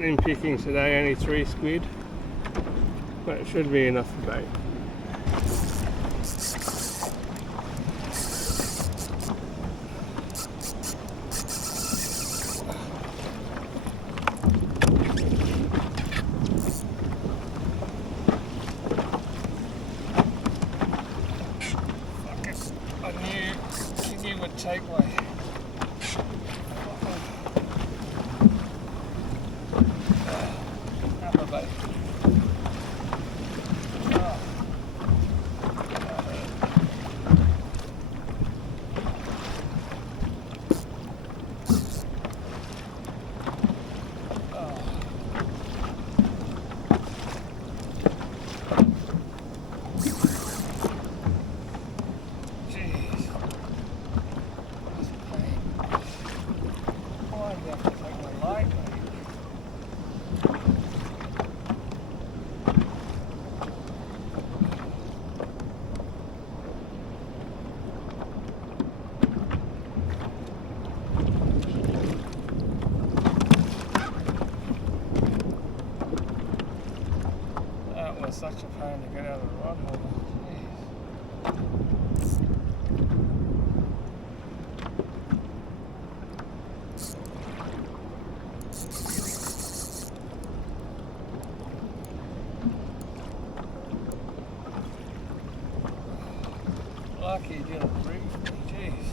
slim picking today, only 3 squid, but it should be enough for bait. I knew Kingy would take my upper bait. Such a pain to get out of the rod holder. Lucky you didn't breathe me, jeez.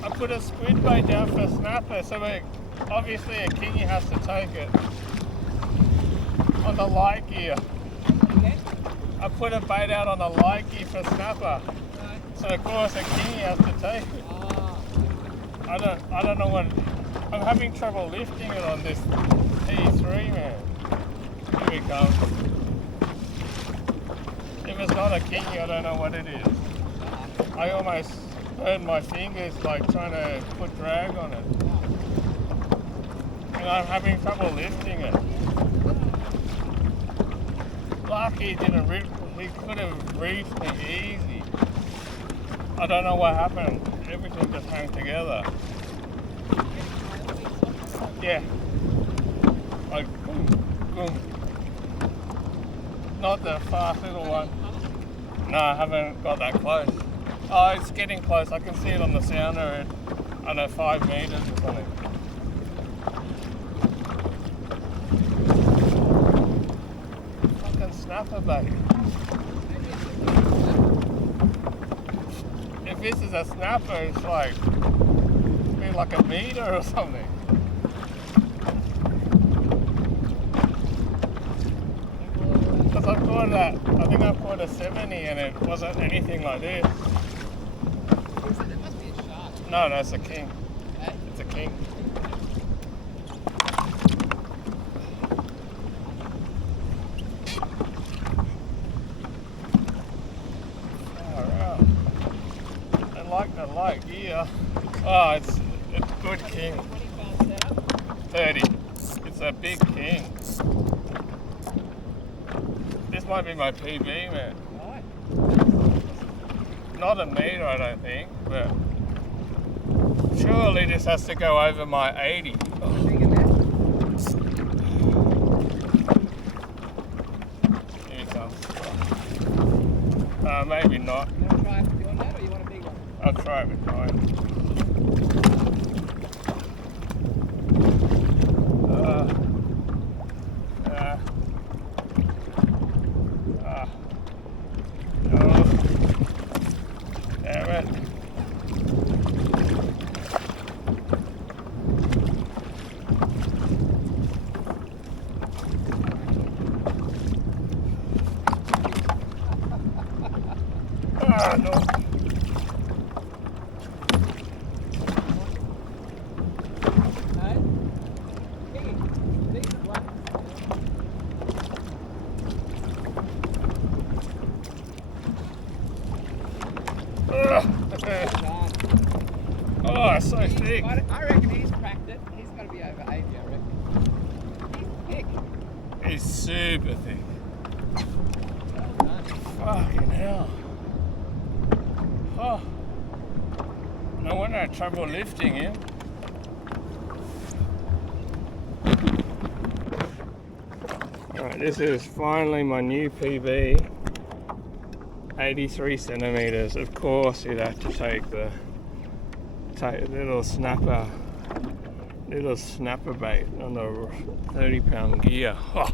I put a squid bait down for a snapper, so obviously a kingy has to take it on the light gear. I put a bait out on the light gear for snapper, so of course a kingy has to take it. I don't know what. I'm having trouble lifting it on this T3, man. Here we go. If it's not a kingy, I don't know what it is. I almost burned my fingers like trying to put drag on it. And I'm having trouble lifting it. lucky he didn't rip. He could have reefed me easy. I don't know what happened. Everything just hung together. Yeah. Like boom, boom. Not the fast little one. No, I haven't got that close. Oh, it's getting close. I can see it on the sounder at, I don't know, 5 meters or something. Fucking snapper bait. If this is a snapper, it's like a meter or something. Because I caught that, I think I caught a 70 and it wasn't anything like this. It must be a shark. No, it's a king. Eh? It's a king. Alright. I like the light gear. Oh, it's a good king. 30. It's a big king. This might be my PB, man. Right. Not a meter, I don't think, but surely this has to go over my 80. Oh. Here it comes. Maybe not. You want to try it with that, or you want a big one? I'll try it with mine. No. Damn it. No. Oh, it's so thick. I reckon he's cracked it. He's got to be over 80, I reckon. He's thick. It's super thick. Well done. Fucking hell. Oh. No wonder I had trouble lifting him. Alright, this is finally my new PB. 83 centimeters. Of course, you'd have to take a little snapper bait on the 30-pound gear. Oh.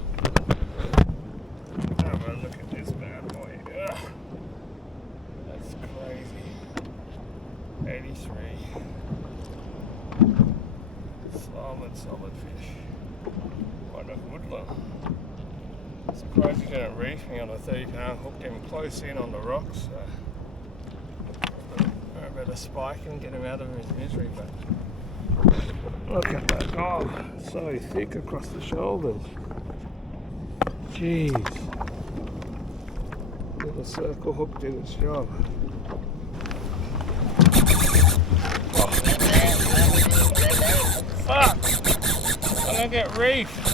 Have a look at this bad boy. Ugh. That's crazy. 83. Solid fish. What a hoodlum. Surprised he didn't reef me on a 30-pound. Hooked him close in on the rocks. I better spike and get him out of his misery, but look at that. Oh, so thick across the shoulders. Jeez. Little circle hook did its job. Oh. Fuck! I'm gonna get reefed.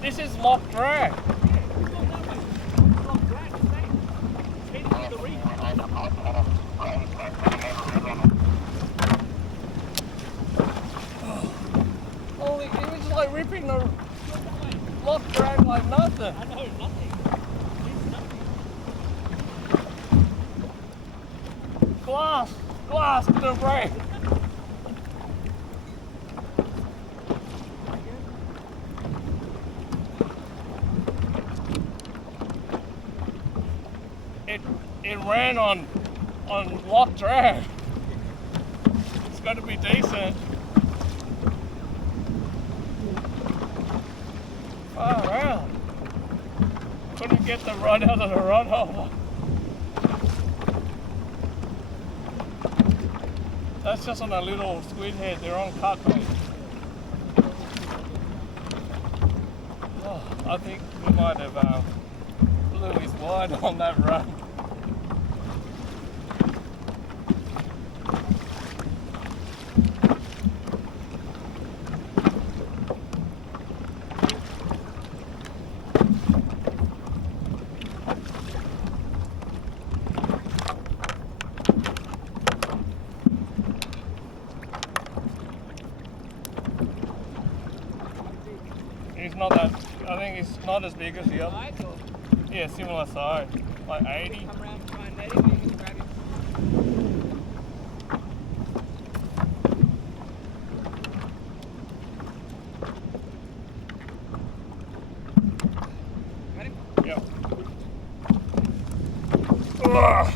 This is lock drag. Holy, it was like ripping the lock drag like nothing. I know, nothing. Glass to the break. It ran on lock drag. It's got to be decent. Far out. Couldn't get the rod out of the rod holder. That's just on a little squid head. They're on cut bait. Oh, I think we might have blew his died on that run. He's not that, I think he's not as big as the other. Yeah, similar size, like 80. Come around and try and net him, or you can grab him. Got him? Yep. Ugh.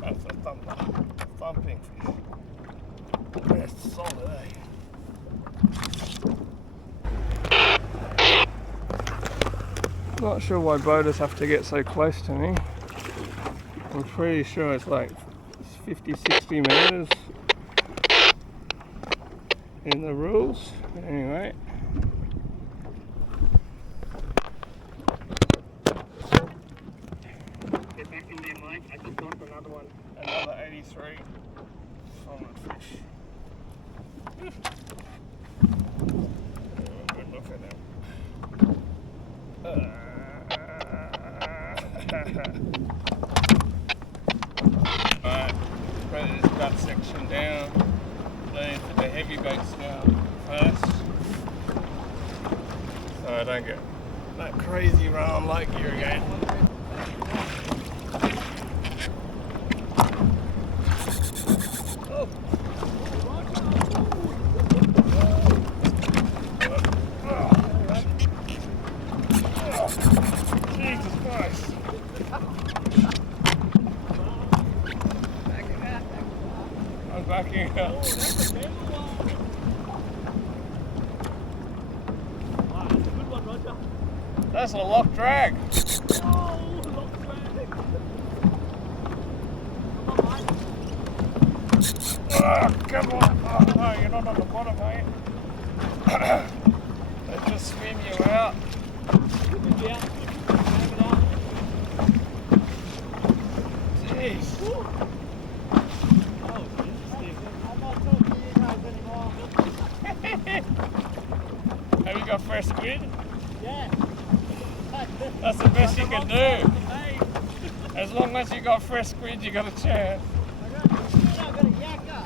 That's a thumping fish. That's solid, eh? Not sure why boaters have to get so close to me. I'm pretty sure it's like 50, 60 meters in the rules. Anyway. Get back in there, Mike. I just got another one. Another 83 solid fish. Good look at them. Alright, put this gut section down. Then put the heavy baits down first. So I don't get that crazy run on Lake Gear again. Jesus Christ. I'm backing out. That's a lock drag. Oh, come on. Oh, no, you're not on the bottom, mate. They just swim you out. Jeez. Have you got fresh squid? Yeah. That's the best you can do. As long as you got fresh squid, you got a chance. I got a yakka.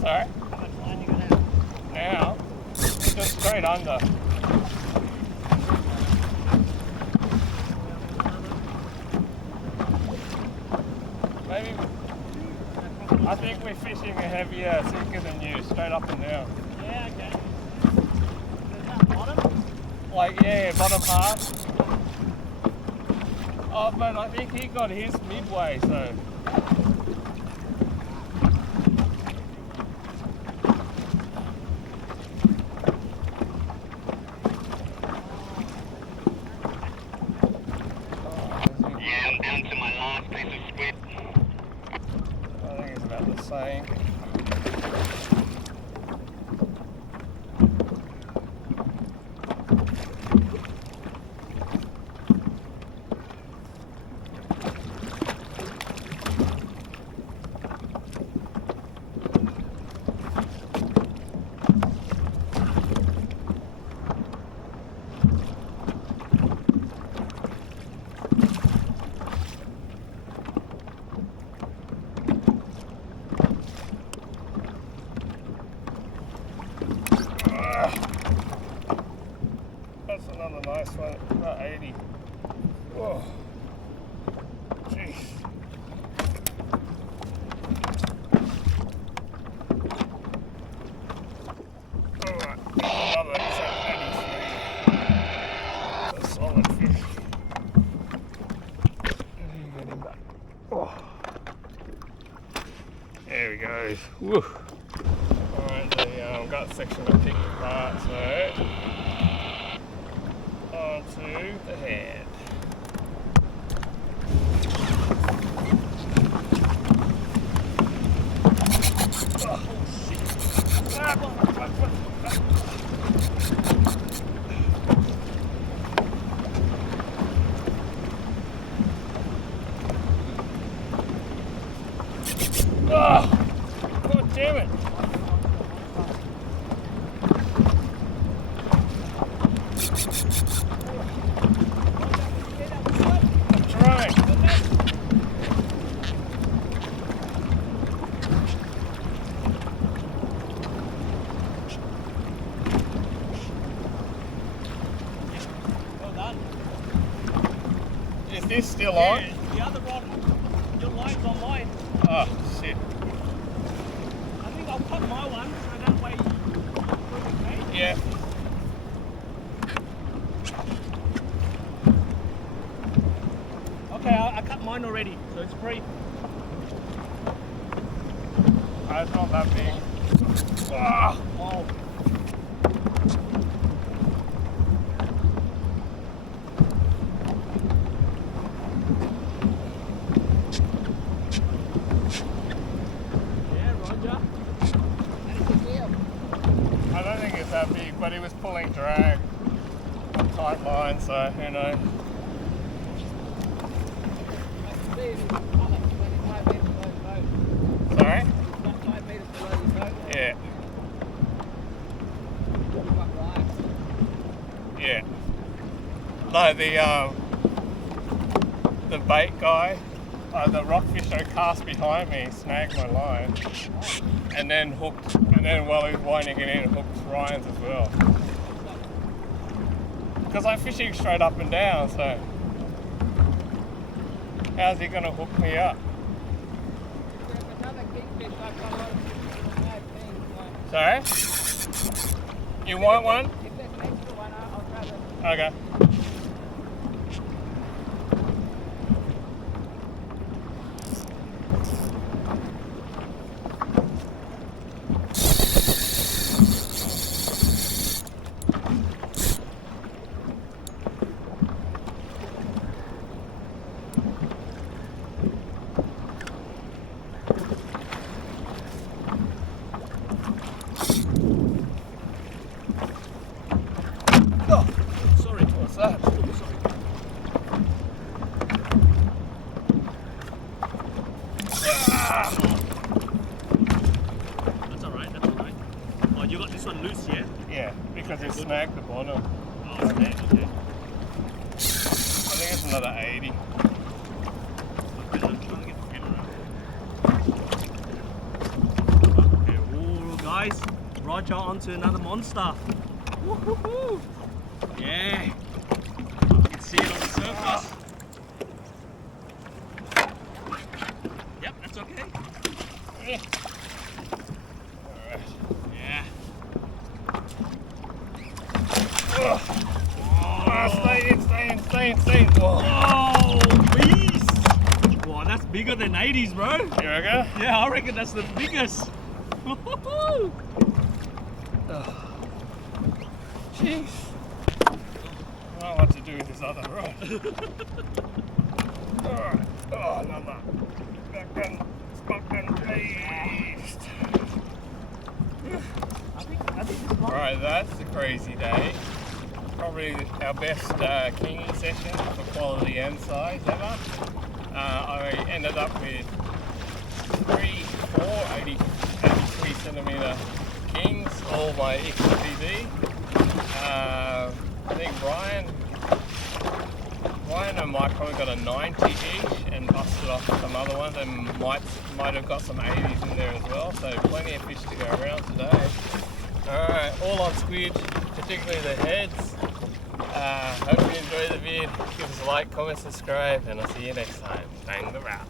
Sorry? Now, just straight under. Maybe, I think we're fishing a heavier sinker than you, straight up and down. Yeah, okay. Is that bottom? Like, yeah, bottom half. Oh, but I think he got his midway, so. Yeah, I'm down to my last piece of squid. I think it's about the same. goes. Woo. Alright, the gut section I picked apart, so onto the head. Oh shit. God damn it. I'm trying. Well done. Is this still on? Yeah, the other rod, your line's on mine. Oh shit. I think I'll cut my one so that way you okay? Yeah. Okay, I cut mine already, so it's free. Oh, it's not that big. Ah. Oh. Yeah, Roger. I don't think it's that big, but he was pulling drag on tight line, so who knows. Sorry? Yeah. Yeah. No, the bait guy, the rockfisher cast behind me, snagged my line, and then hooked, and then while he was winding it in, hooked Ryan's as well. Because I'm fishing straight up and down, so how's he gonna hook me up? Sorry? You want one? Okay. That? That's alright, that's alright. Oh, you got this one loose, yeah? Yeah, because it snagged the bottom. Oh, okay, okay. I think it's another 80. Okay, ooh, guys, Roger onto another monster. Woo-hoo-hoo. Yeah, you can see it on the surface. Yep, that's okay. Yeah. Alright. Yeah. Stay in. Oh, beast! Wow, that's bigger than 80s, bro. You reckon? Yeah, I reckon that's the biggest. Jeez. I don't know what to do with this other rod. Alright. Oh, another fucking beast. Alright, that's a crazy day. Probably our best kingy session for quality and size ever. I ended up with 83 centimetre kings, all by PB. I think Ryan and Mike probably got a 90 each and busted off some other ones, and might have got some 80s in there as well, so plenty of fish to go around today. Alright, all on squid, particularly the heads. Hope you enjoy the vid. Give us a like, comment, subscribe, and I'll see you next time. Bang the wrap.